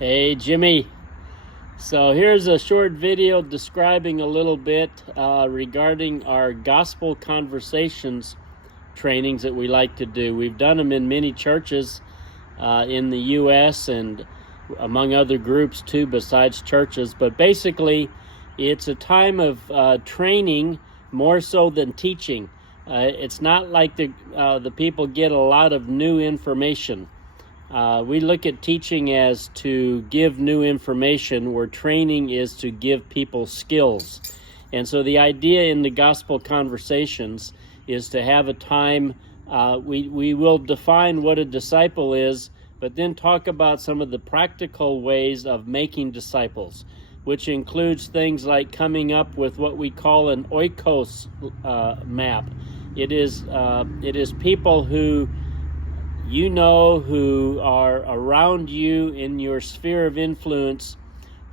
Hey Jimmy, so here's a short video describing a little bit regarding our gospel conversations trainings that we like to do. We've done them in many churches in the U.S. and among other groups too besides churches, but basically it's a time of training more so than teaching. It's not like the people get a lot of new information. We look at teaching as to give new information, where training is to give people skills. And so the idea in the gospel conversations is to have a time, we will define what a disciple is, but then talk about some of the practical ways of making disciples, which includes things like coming up with what we call an oikos map. It is people who who are around you in your sphere of influence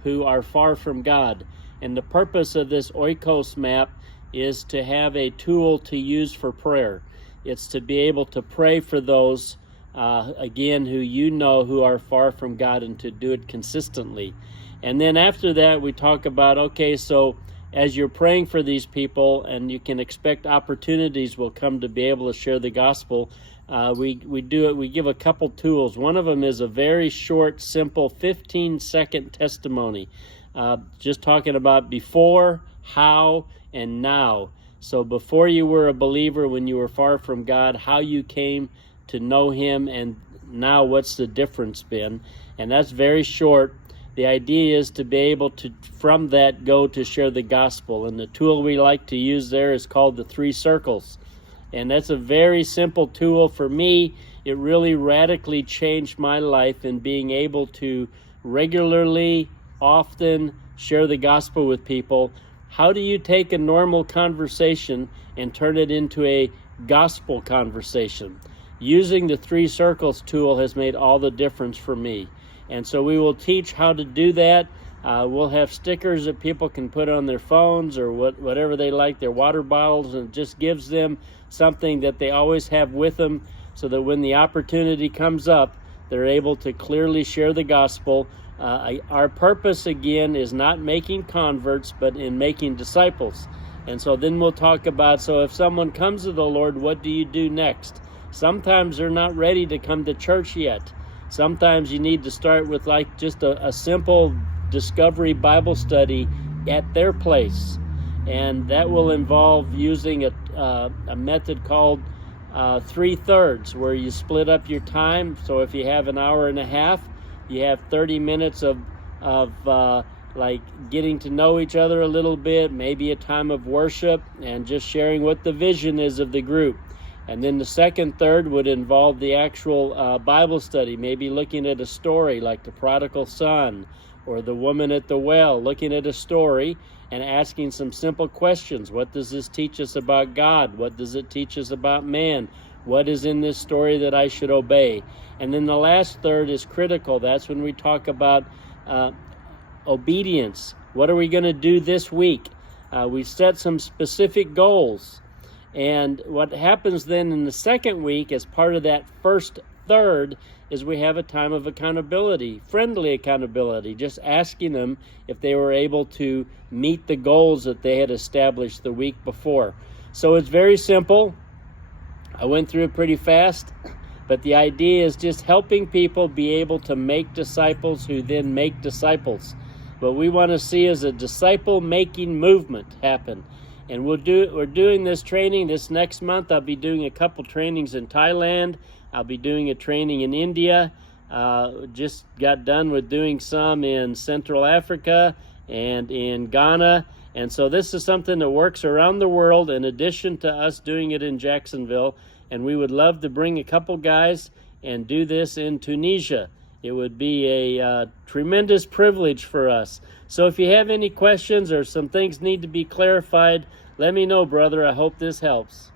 who are far from God. And the purpose of this oikos map is to have a tool to use for prayer. It's to be able to pray for those, again, who are far from God, and to do it consistently. And then after that, we talk about, okay, so as you're praying for these people, and you can expect opportunities will come to be able to share the gospel, we give a couple tools. One of them is a very short, simple 15-second testimony, just talking about before, how, and now. So before you were a believer, when you were far from God, how you came to know Him, and now what's the difference been. And that's very short. The idea is to be able to, from that, go to share the gospel. And the tool we like to use there is called the 3 circles. And that's a very simple tool. For me, it really radically changed my life in being able to regularly, often share the gospel with people. How do you take a normal conversation and turn it into a gospel conversation? Using the 3 circles tool has made all the difference for me. And so we will teach how to do that. We'll have stickers that people can put on their phones or whatever they like, their water bottles, and it just gives them something that they always have with them, so that when the opportunity comes up, they're able to clearly share the gospel. Our purpose, again, is not making converts, but in making disciples. And so then we'll talk about, so if someone comes to the Lord, what do you do next? Sometimes they're not ready to come to church yet. Sometimes you need to start with like just a simple discovery Bible study at their place. And that will involve using a method called 3/3, where you split up your time. So if you have an hour and a half, you have 30 minutes of like getting to know each other a little bit, maybe a time of worship, and just sharing what the vision is of the group. And then the second third would involve the actual Bible study, maybe looking at a story like the prodigal son or the woman at the well, looking at a story and asking some simple questions. What does this teach us about God? What does it teach us about man? What is in this story that I should obey? And then the last third is critical. That's when we talk about obedience. What are we going to do this week? We set some specific goals. And what happens then in the second week, as part of that first third, is we have a time of accountability, friendly accountability, just asking them if they were able to meet the goals that they had established the week before. So it's very simple. I went through it pretty fast, but the idea is just helping people be able to make disciples who then make disciples. What we want to see is a disciple-making movement happen. And we're doing this training this next month. I'll be doing a couple trainings in Thailand. I'll be doing a training in India. Just got done with doing some in Central Africa and in Ghana. And so this is something that works around the world in addition to us doing it in Jacksonville. And we would love to bring a couple guys and do this in Tunisia. It would be a tremendous privilege for us. So if you have any questions or some things need to be clarified, let me know, brother. I hope this helps.